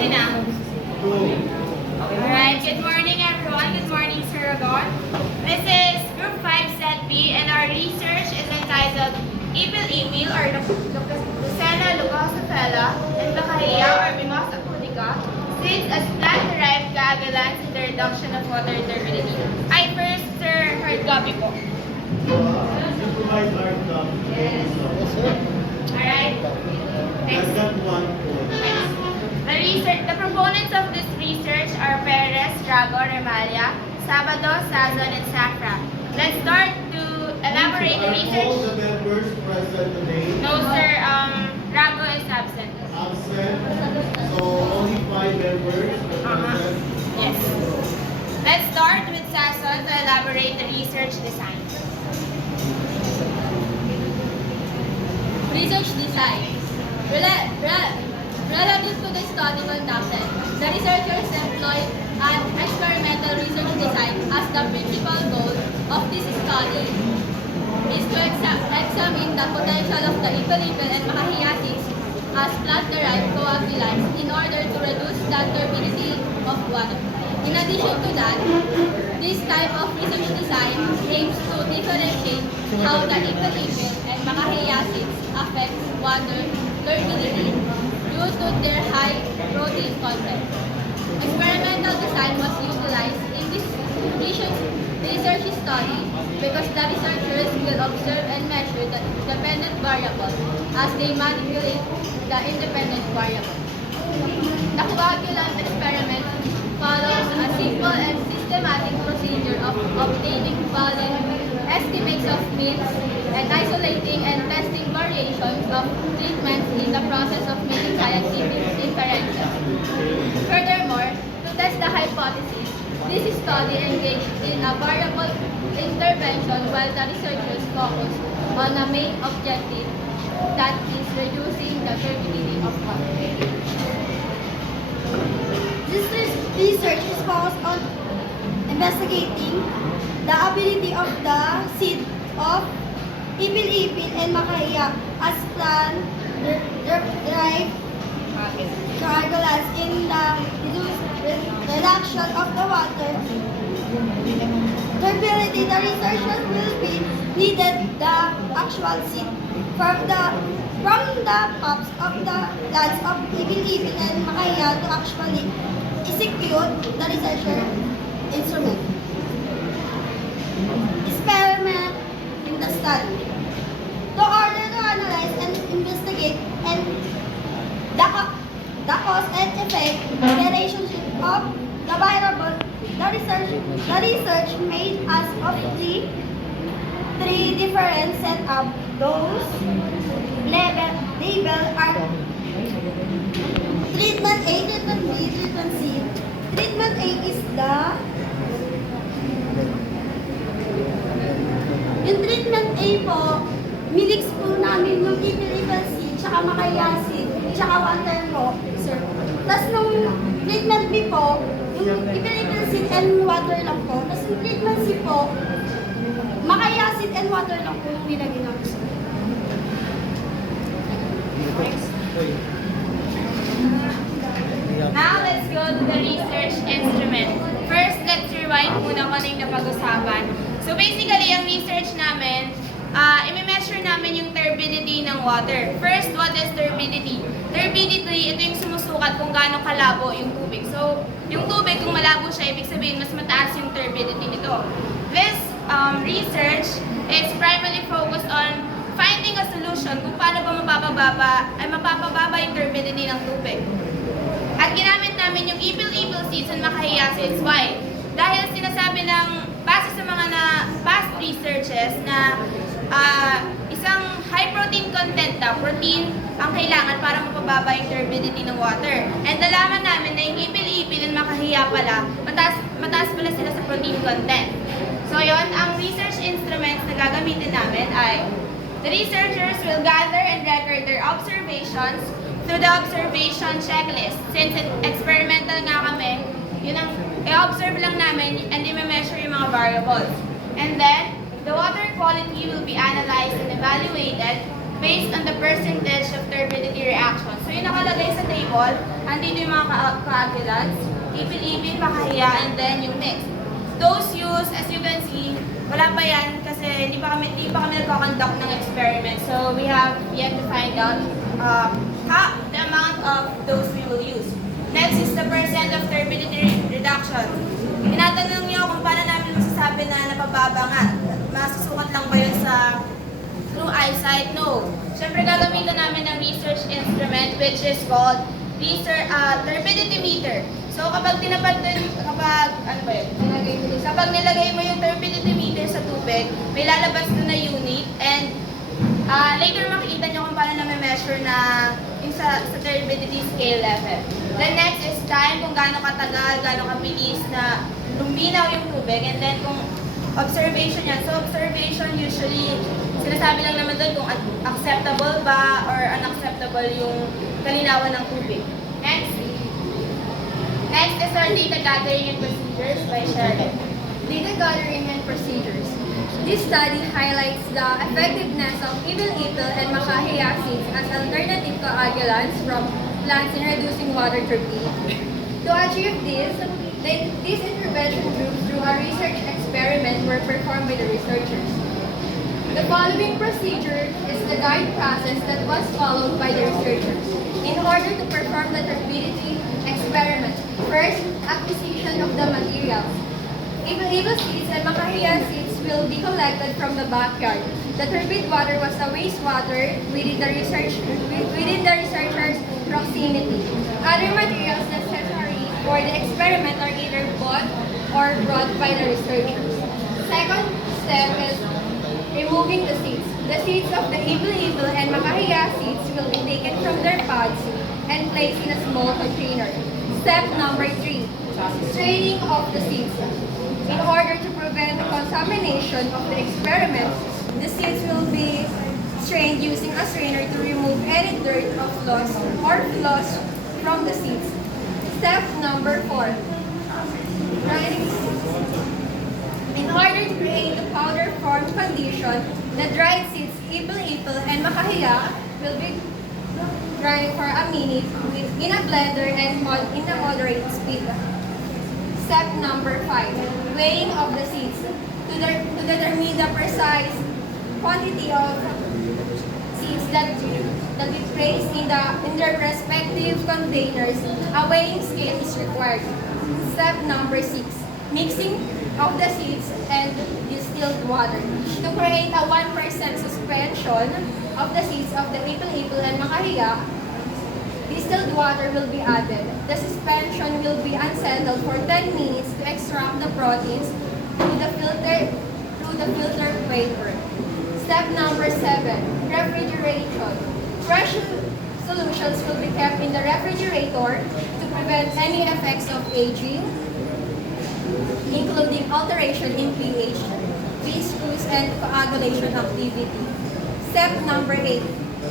Ready na? Alright, good morning everyone. Good morning, Sir Ragon. This is Group 5 Set B and our research is entitled Evil Emil or Lucena Lugosopella and Bacahia or Mimosa pudica seeds as plant-derived coagulants in the reduction of water turbidity. I first, Sir Hard Copy po. Alright. Next. The proponents of this research are Perez, Drago, Remalia, Sabado, Sazon, and Safra. Let's start to elaborate the research. All the members present today? No, sir. Drago is absent. Absent. So only 5 members are present. Yes. Let's start with Sazon to elaborate the research design. Research design. Relative to the study conducted, the researchers employed an experimental research design as the principal goal of this study is to examine the potential of the ipilipil and macahiasis as plant-derived coagulants in order to reduce the turbidity of water. In addition to that, this type of research design aims to differentiate how the ipilipil and macahiasis affect water turbidity due to their high protein content. Experimental design was utilized in this research study because the researchers will observe and measure the dependent variable as they manipulate the independent variable. The coagulant experiment follows a simple and systematic procedure of obtaining valid estimates of means and isolating and testing variations of treatments in the process of making scientific inferences. Furthermore, to test the hypothesis, this study engaged in a variable intervention while the researchers focused on a main objective, that is reducing the turbidity of water. This research is focused on investigating the ability of the seed of ipil-ipil and macahiya as plant-derived coagulants in the reduction of the water turbidity. The researchers will be needed the actual seed from the cups of the plants of ipil-ipil and macahiya to actually execute the researcher instrument. Experiment in the study. To order to analyze and investigate and the cause and effect relationship of the variable, the research made as of three different set of those label are treatment A, treatment B, treatment C. Treatment A is yung treatment A po, minix po namin yung ipil-ipil seed, tsaka macahiya seed, tsaka water po, sir. Tapos nung treatment B po, yung ipil-ipil seed and water lang po. Tapos yung treatment C po, macahiya seed and water lang po yung nilagay namin, sir. Now, let's go to the research instrument. First, let's rewind muna kung ano yung napag-usapan. So, basically, ang research namin, i-measure namin yung turbidity ng water. First, what is turbidity? Turbidity, ito yung sumusukat kung gaano kalabo yung tubig. So, yung tubig, kung malabo siya, ibig sabihin, mas mataas yung turbidity nito. This research is primarily focused on finding a solution kung paano ba mapapababa yung turbidity ng tubig. At ginamit namin yung ipil-ipil seeds and macahiya seeds. Why? Dahil sinasabi ng, base sa mga past researches na isang high protein content daw, protein ang kailangan para mapababa yung turbidity ng water. And nalaman namin na yung ipil-ipil and macahiya pala, mataas pala sila sa protein content. So yon, ang research instruments na gagamitin namin ay the researchers will gather and record their observations through the observation checklist. Since experimental nga kami, yun ang i-observe lang namin and i-measure yung mga variables. And then, the water quality will be analyzed and evaluated based on the percentage of turbidity reaction. So, yung nakalagay sa table example, andito yung mga coagulants, ipil-ipil, makahiya, and then yung mix. Those used, as you can see, wala pa yan kasi hindi pa kami nagko-conduct ng experiment. So we have yet to find out the amount of those we will use. Next is the percent of turbidity reduction. Tinatanong niyo kung paano namin masasabi na napababa nga. Masusukat lang ba yun sa through eyesight? No. Siyempre gagamitan namin ng research instrument which is called turbidity meter. So kapag kapag nilagay mo yung turbidity meter sa tubig, may lalabas na unit and later makikita nyo kung paano na-measure na yung sa turbidity scale level. The next is time, kung gaano katagal, gaano kabilis na luminaw yung tubig, and then kung observation yan. So observation usually, sinasabi lang naman doon kung acceptable ba or unacceptable yung kalinawan ng tubig. Next is our data gathering and procedures by Charlotte. Data gathering and procedures. This study highlights the effectiveness of ipil-ipil and macahiya seeds as alternative coagulants from plants in reducing water turbidity. To achieve this, these intervention groups through a research experiment were performed by the researchers. The following procedure is the guide process that was followed by the researchers. In order to perform the turbidity experiment, first, acquisition of the materials. Ipil-ipil seeds and macahiya seeds will be collected from the backyard. The turbid water was a wastewater within the researcher's proximity. Other materials necessary for the experiment are either bought or brought by the researchers. Second step is removing the seeds. The seeds of the ipil-ipil and macahiya seeds will be taken from their pods and placed in a small container. Step number 3, straining of the seeds. In order to prevent the contamination of the experiment, the seeds will be strained using a strainer to remove any dirt or flaws from the seeds. Step number 4, grinding seeds. In order to create the powder form condition, the dried seeds, ipil-ipil and macahiya will be grinding for a minute in a blender and in a moderate speed. Step number 5, weighing of the seeds. To determine the precise quantity of seeds that we place in their respective containers, a weighing scale is required. Step number 6, mixing of the seeds and distilled water. To create a 1% suspension of the seeds of the ipil-ipil and macahiya, distilled water will be added. The suspension will be unsettled for 10 minutes to extract the proteins through the filter paper. Step number 7, refrigeration. Fresh solutions will be kept in the refrigerator to prevent any effects of aging, including alteration in pH, viscous and coagulation activity. Step number 8,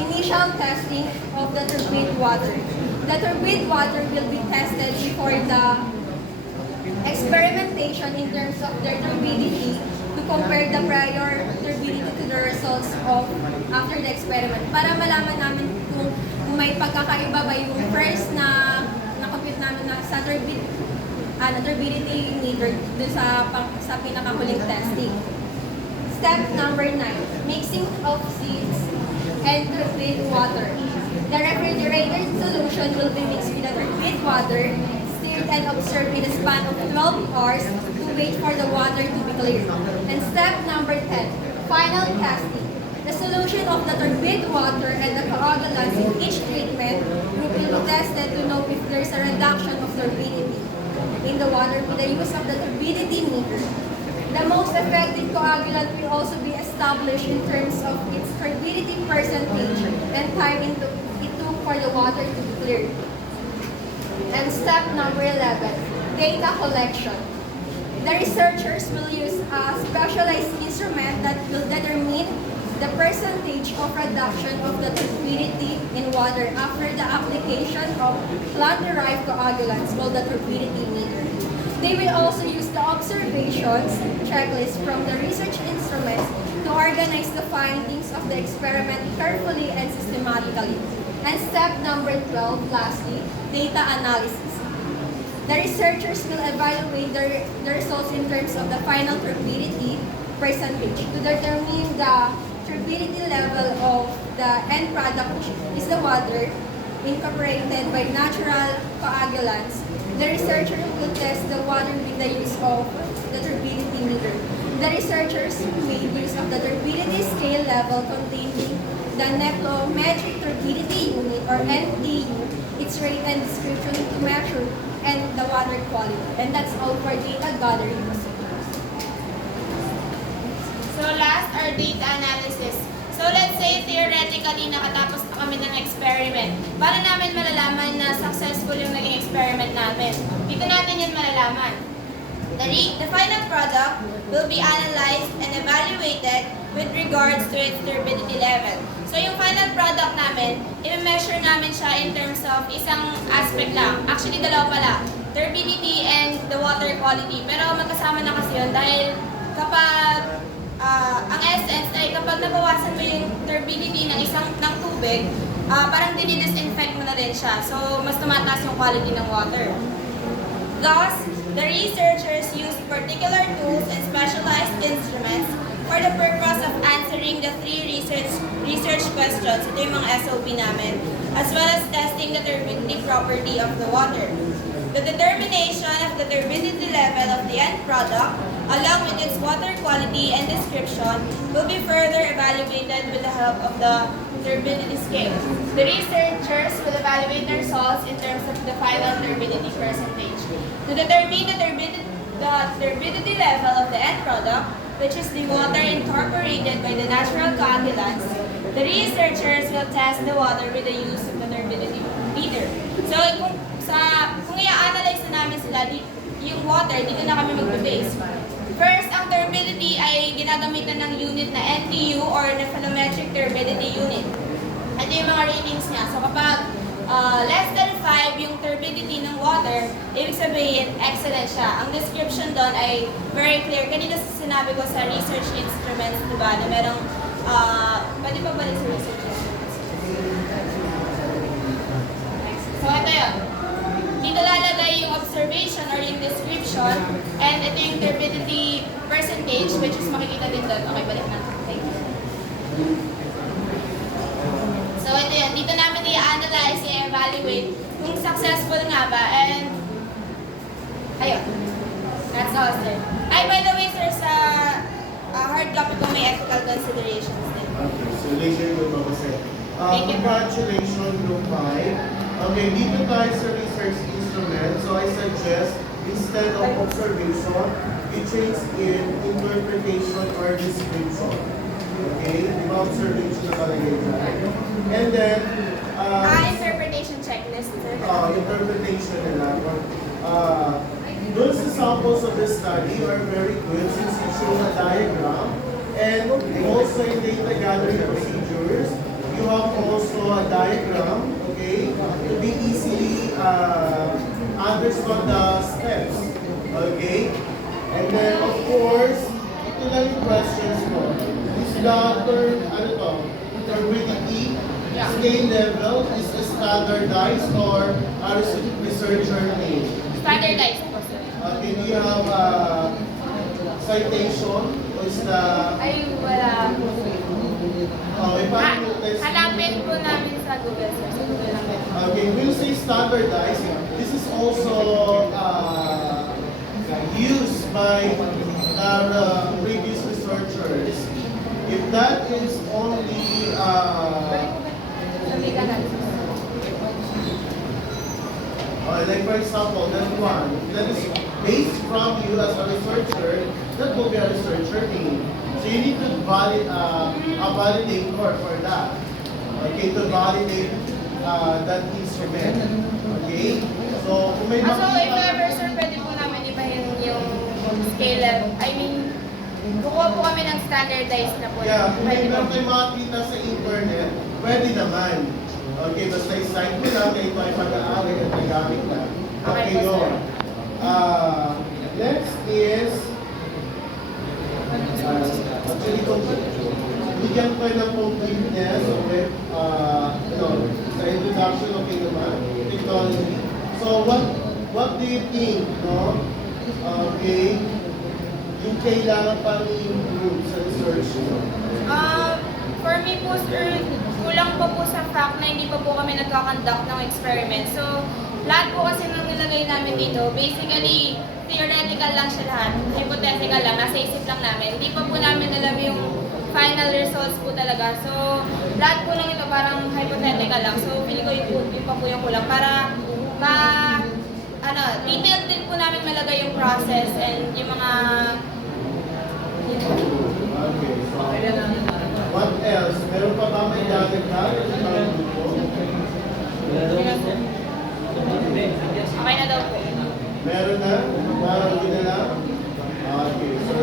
initial testing of the turbid water. The turbid water will be tested before the experimentation in terms of their turbidity to compare the prior turbidity to the results of after the experiment. Para malaman namin kung may pagkakaiba ba yung first na na-compute namin na sa turbidity meter dun sa pinakahuling testing. Step number 9, mixing of seeds and turbid water. The refrigerated solution will be mixed with the turbid water, stirred and observed in a span of 12 hours to wait for the water to be cleared. And step number 10, final testing. The solution of the turbid water and the coagulants in each treatment group will be tested to know if there is a reduction of turbidity in the water with the use of the turbidity meter. The most effective coagulant will also be established in terms of its turbidity percentage and time it took for the water to be cleared. And step number 11, data collection. The researchers will use a specialized instrument that will determine the percentage of reduction of the turbidity in water after the application of plant-derived coagulants called the turbidity meter. They will also use the observations checklist from the research instruments to organize the findings of the experiment carefully and systematically. And step number 12, lastly, data analysis. The researchers will evaluate the results in terms of the final turbidity percentage to determine the turbidity level of the end product, which is the water, incorporated by natural coagulants. The researcher will test the water with the use of the turbidity meter. The researchers made use of the turbidity scale level containing the necrometric turbidity unit or NTU, its rate and description to measure, and the water quality. And that's all for data gathering procedures. So last, our data analysis. So let's say theoretically nakatapos na kami ng experiment. Paano namin malalaman na successful yung naging experiment namin? Dito natin yan malalaman. The final product will be analyzed and evaluated with regards to its turbidity level. So yung final product namin, i-measure namin siya in terms of isang aspect lang. Actually, dalawa pala. Turbidity and the water quality. Pero magkasama na kasi yun dahil kapag ang essence ay kapag nabawasan mo yung turbidity ng tubig, parang dinidisinfect mo na din siya. So, mas tumataas yung quality ng water. Thus, the researchers used particular tools and specialized instruments for the purpose of answering the three research questions. Ito yung mga SOP namin. As well as testing the turbidity property of the water. The determination of the turbidity level of the end product, along with its water quality and description, will be further evaluated with the help of the turbidity scale. The researchers will evaluate the results in terms of the final turbidity percentage. To determine the turbidity level of the end product, which is the water incorporated by the natural coagulants, the researchers will test the water with the use of the turbidity meter. So, kung i-analyze na namin sila, yung water, dito na kami magbe-base. First, ang turbidity ay ginagamitan ng unit na NTU or nephelometric turbidity unit. Ito yung mga ratings niya. So, kapag less than 5 yung turbidity ng water, ibig sabihin, excellent siya. Ang description doon ay very clear. Kanina sinabi ko sa research instruments, diba, na merong, pwede pa balik sa research instruments? So, ito yun. Dito lalagay yung observation or yung description, and ito yung turbidity percentage, which is makikita din doon. Okay, balik na. Thank you. So, ito yan. Dito namin i-analyze, i-evaluate kung successful nga ba, and ayun. That's all, sir. Ay, by the way, sir, sa hard copy ko may ethical considerations din. Okay, so later yung mabasa. Thank you. Congratulations, Group 5. Okay, dito tayo sa research instrument. So I suggest, instead of observation, you change in interpretation or description. Okay? Di ba observation na kalagay dyan? And then, Interpretation checklist, sir. interpretation nila. Those samples of the study are very good since it shows a diagram. And also in data gathering procedures, you have also a diagram, okay, to be easily understand the steps, okay? And then of course, ito lang yung questions ko. Is the turbidity scale level is standardized or are researcher made? Standardized po, sir. Okay, do you have citation? O is the... Ay, wala po. Okay, paano yung test? Hanapin po namin sa Google, sir. Sa Google namin. Okay, we'll say standardized. This is also used by our previous researchers. If that is only Sabi ka natin. like for example, that one that is based from you as a researcher, that will be a researcher name. So you need to validate a validator for that. Okay, to validate that instrument. Okay? So, kung may So, if makita- ever, sir, pwede po namin ibahin yung scale level. I mean, kukuha po kami ng standardized na po. Yeah, kung may Pwede po. meron kayo makita sa internet, pwede naman. Okay, basta i-cite mo lang na ito ay pag-aari at nagamit na. Okay, Okay po, yun. Next is, actually, bigyan ko ng completeness with, Sa introduction, okay naman. Technology. So, what do you think, no? Okay. Yung kailangan pang i-improve sa research nyo? For me po, sir, kulang pa po sa fact na hindi pa po kami nagkakonduct ng experiment. So, lahat po kasi nang nilagay namin dito, basically, theoretical lang siya lahat. Hypothetical lang, nasa isip lang namin. Hindi pa po namin alam yung final results po talaga. So, lahat po lang ito parang hypothetical lang. So, feeling ko yun pa po yung kulang para detailed din po namin malagay yung process and yung mga Okay, so, what else? Meron pa ba may dagdag sa mga grupo? okay na daw po. Meron na? Parang yun na lang? Okay, so,